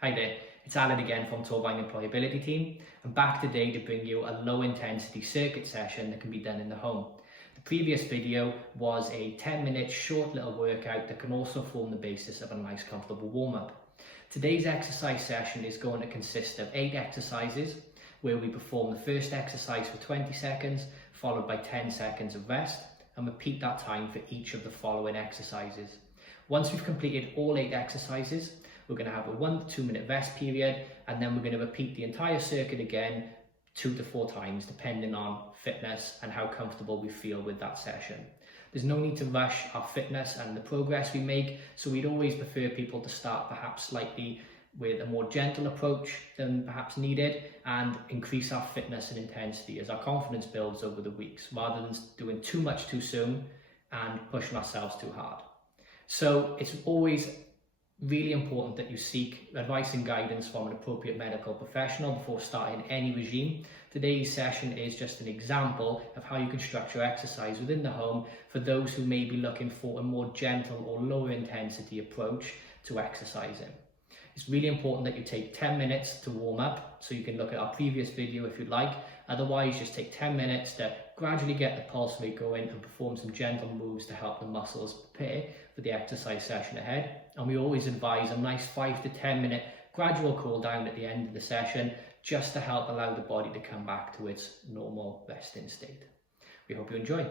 Hi there, it's Alan again from Turbine Employability Team. I'm back today to bring you a low intensity circuit session that can be done in the home. The previous video was a 10-minute short little workout that can also form the basis of a nice comfortable warm-up. Today's exercise session is going to consist of 8 exercises where we perform the first exercise for 20 seconds followed by 10 seconds of rest and repeat that time for each of the following exercises. Once we've completed all 8 exercises, we're going to have a 1 to 2 minute rest period, and then we're going to repeat the entire circuit again 2 to 4 times, depending on fitness and how comfortable we feel with that session. There's no need to rush our fitness and the progress we make, so we'd always prefer people to start perhaps slightly with a more gentle approach than perhaps needed and increase our fitness and intensity as our confidence builds over the weeks, rather than doing too much too soon and pushing ourselves too hard. So it's always really important that you seek advice and guidance from an appropriate medical professional before starting any regime. Today's session is just an example of how you can structure exercise within the home for those who may be looking for a more gentle or lower intensity approach to exercising. It's really important that you take 10 minutes to warm up, so you can look at our previous video if you'd like. Otherwise, just take 10 minutes to gradually get the pulse rate going and perform some gentle moves to help the muscles prepare for the exercise session ahead. And we always advise a nice 5 to 10 minute gradual cool down at the end of the session, just to help allow the body to come back to its normal resting state. We hope you enjoy.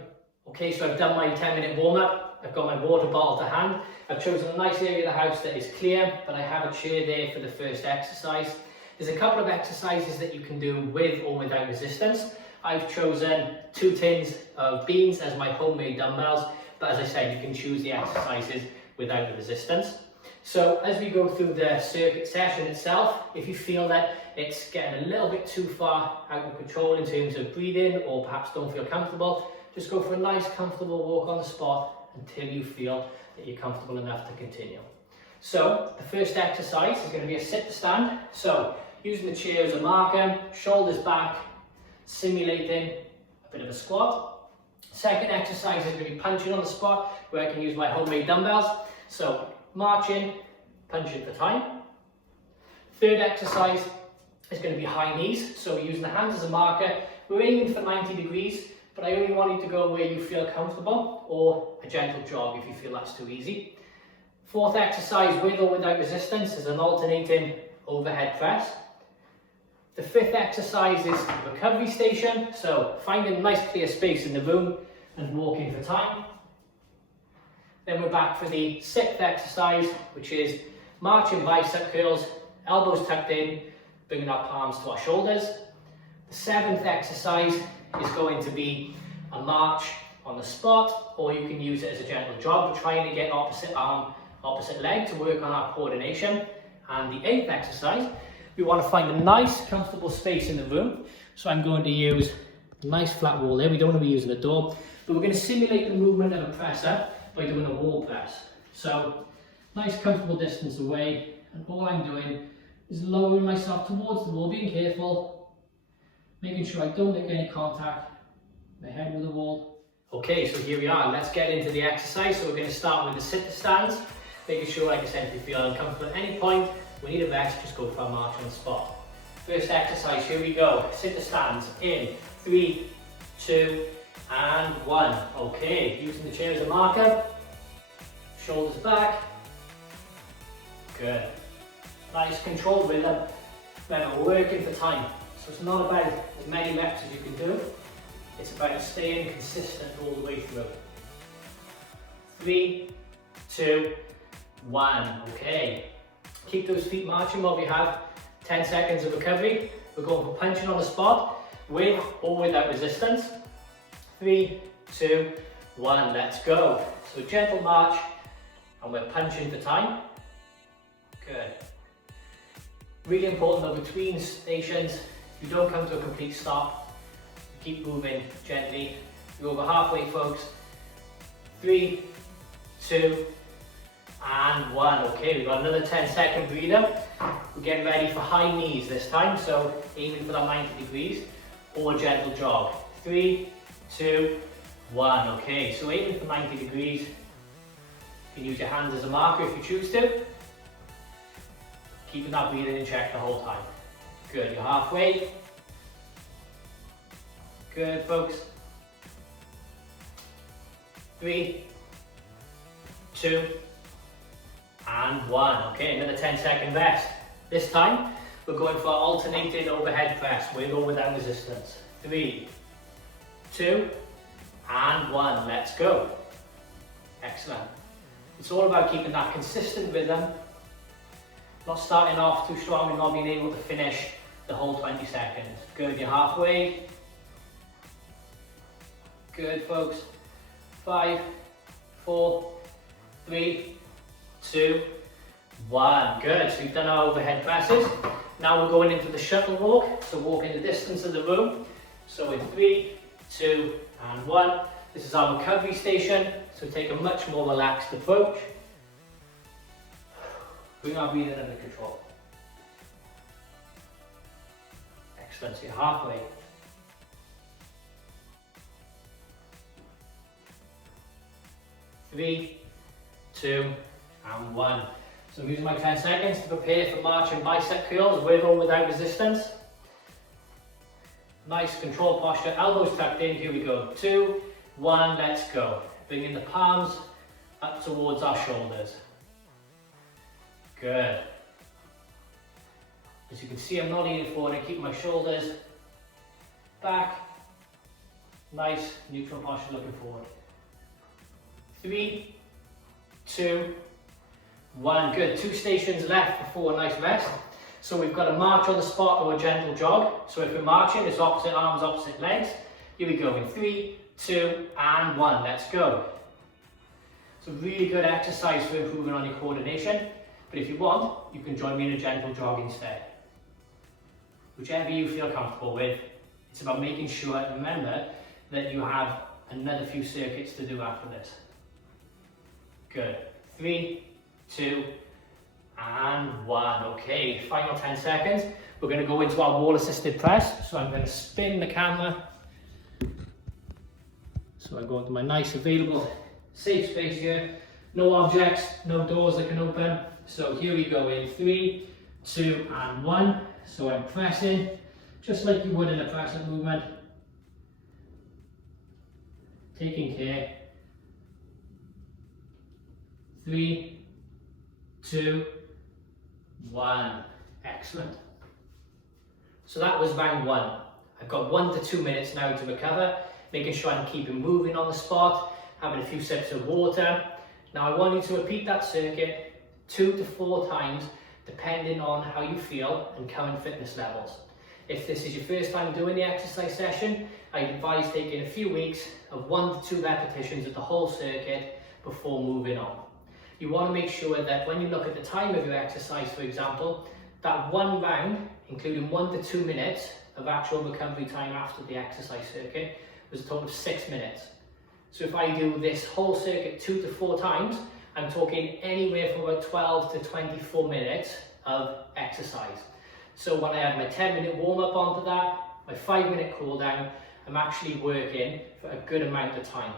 Okay, so I've done my 10-minute warm-up. I've got my water bottle to hand. I've chosen a nice area of the house that is clear, but I have a chair there for the first exercise. There's a couple of exercises that you can do with or without resistance. I've chosen 2 tins of beans as my homemade dumbbells, but as I said, you can choose the exercises without the resistance. So as we go through the circuit session itself, if you feel that it's getting a little bit too far out of control in terms of breathing, or perhaps don't feel comfortable, just go for a nice comfortable walk on the spot until you feel that you're comfortable enough to continue. So the first exercise is going to be a sit to stand. So using the chair as a marker, shoulders back, simulating a bit of a squat. Second exercise is going to be punching on the spot, where I can use my homemade dumbbells. So marching, punching for time. Third exercise is going to be high knees. So we're using the hands as a marker. We're aiming for 90 degrees, but I only want you to go where you feel comfortable, or a gentle jog if you feel that's too easy. Fourth exercise, with or without resistance, is an alternating overhead press. The fifth exercise is recovery station, so finding a nice clear space in the room and walking for time. Then we're back for the 6th exercise, which is marching bicep curls, elbows tucked in, bringing our palms to our shoulders. The 7th exercise is going to be a march on the spot, or you can use it as a gentle jog. We're trying to get opposite arm, opposite leg to work on our coordination. And the 8th exercise, we want to find a nice comfortable space in the room. So I'm going to use a nice flat wall there. We don't want to be using a door, but we're going to simulate the movement of a presser by doing a wall press. So nice comfortable distance away, and all I'm doing is lowering myself towards the wall, being careful, making sure I don't make any contact my head with the wall. Okay, so here we are. Let's get into the exercise. So we're going to start with the sit to stands, making sure, like I said, if you feel uncomfortable at any point, we need a rest, just go for a march on the spot. First exercise, here we go. Sit to stands in 3, 2, and 1. Okay, using the chair as a marker, shoulders back. Good. Nice controlled rhythm. Remember, we're working for time. So it's not about as many reps as you can do. It's about staying consistent all the way through. 3, 2, 1. Okay. Keep those feet marching while we have 10 seconds of recovery. We're going for punching on the spot, with or without resistance. 3, 2, 1. Let's go. So gentle march, and we're punching for time. Good. Really important though, between stations, you don't come to a complete stop. Keep moving gently. You're over halfway, folks. 3, 2, and 1. Okay, we've got another 10-second breather. We're getting ready for high knees this time, so aiming for that 90 degrees, or gentle jog. 3, 2, 1. Okay, so aiming for 90 degrees. You can use your hands as a marker if you choose to. keeping that breathing in check the whole time. Good, you're halfway. Good, folks. 3, 2, and 1. Okay, another 10-second rest. This time, we're going for alternated overhead press with or without resistance. 3, 2, and 1. Let's go. Excellent. It's all about keeping that consistent rhythm, not starting off too strong and not being able to finish the whole 20 seconds. Good, you're halfway. Good, folks. 5, 4, 3, 2, 1. Good, so we've done our overhead presses. Now we're going into the shuttle walk, so walking the distance of the room. So in 3, 2, and 1. This is our recovery station, so take a much more relaxed approach. Bring our breathing under control. Excellent, so you're halfway. 3, 2, and 1. So I'm using my 10 seconds to prepare for marching bicep curls with or without resistance. Nice control posture, elbows tucked in, here we go. 2, 1, let's go. Bringing the palms up towards our shoulders. Good. As you can see, I'm not leaning forward, I keep my shoulders back. Nice neutral posture looking forward. 3, 2, 1. Good. 2 stations left before a nice rest. So we've got a march on the spot or a gentle jog. So if we're marching, it's opposite arms, opposite legs. Here we go in 3, 2, and 1. Let's go. It's a really good exercise for improving on your coordination. But if you want, you can join me in a gentle jog instead. Whichever you feel comfortable with. It's about making sure, remember, that you have another few circuits to do after this. Good. 3, 2, and 1. Okay, final 10 seconds. We're going to go into our wall assisted press. So I'm going to spin the camera. So I go into my nice available safe space here. No objects, no doors that can open. So here we go in 3, 2, and 1. So I'm pressing just like you would in a press up movement. Taking care. 3, 2, 1. Excellent. So that was round 1. I've got 1 to 2 minutes now to recover, making sure I'm keeping moving on the spot, having a few sips of water. Now I want you to repeat that circuit 2 to 4 times, depending on how you feel and current fitness levels. If this is your first time doing the exercise session, I advise taking a few weeks of 1 to 2 repetitions of the whole circuit before moving on. You want to make sure that when you look at the time of your exercise, for example, that one round, including 1 to 2 minutes of actual recovery time after the exercise circuit, was a total of 6 minutes. So if I do this whole circuit 2 to 4 times, I'm talking anywhere from about 12 to 24 minutes of exercise. So when I add my 10-minute warm-up onto that, my 5-minute cool down, I'm actually working for a good amount of time.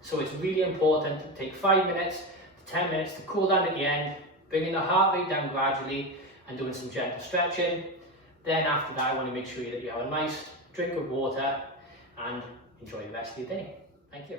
So it's really important to take 5 minutes to 10 minutes to cool down at the end, bringing the heart rate down gradually and doing some gentle stretching. Then after that, I want to make sure that you have a nice drink of water and enjoy the rest of your day. Thank you.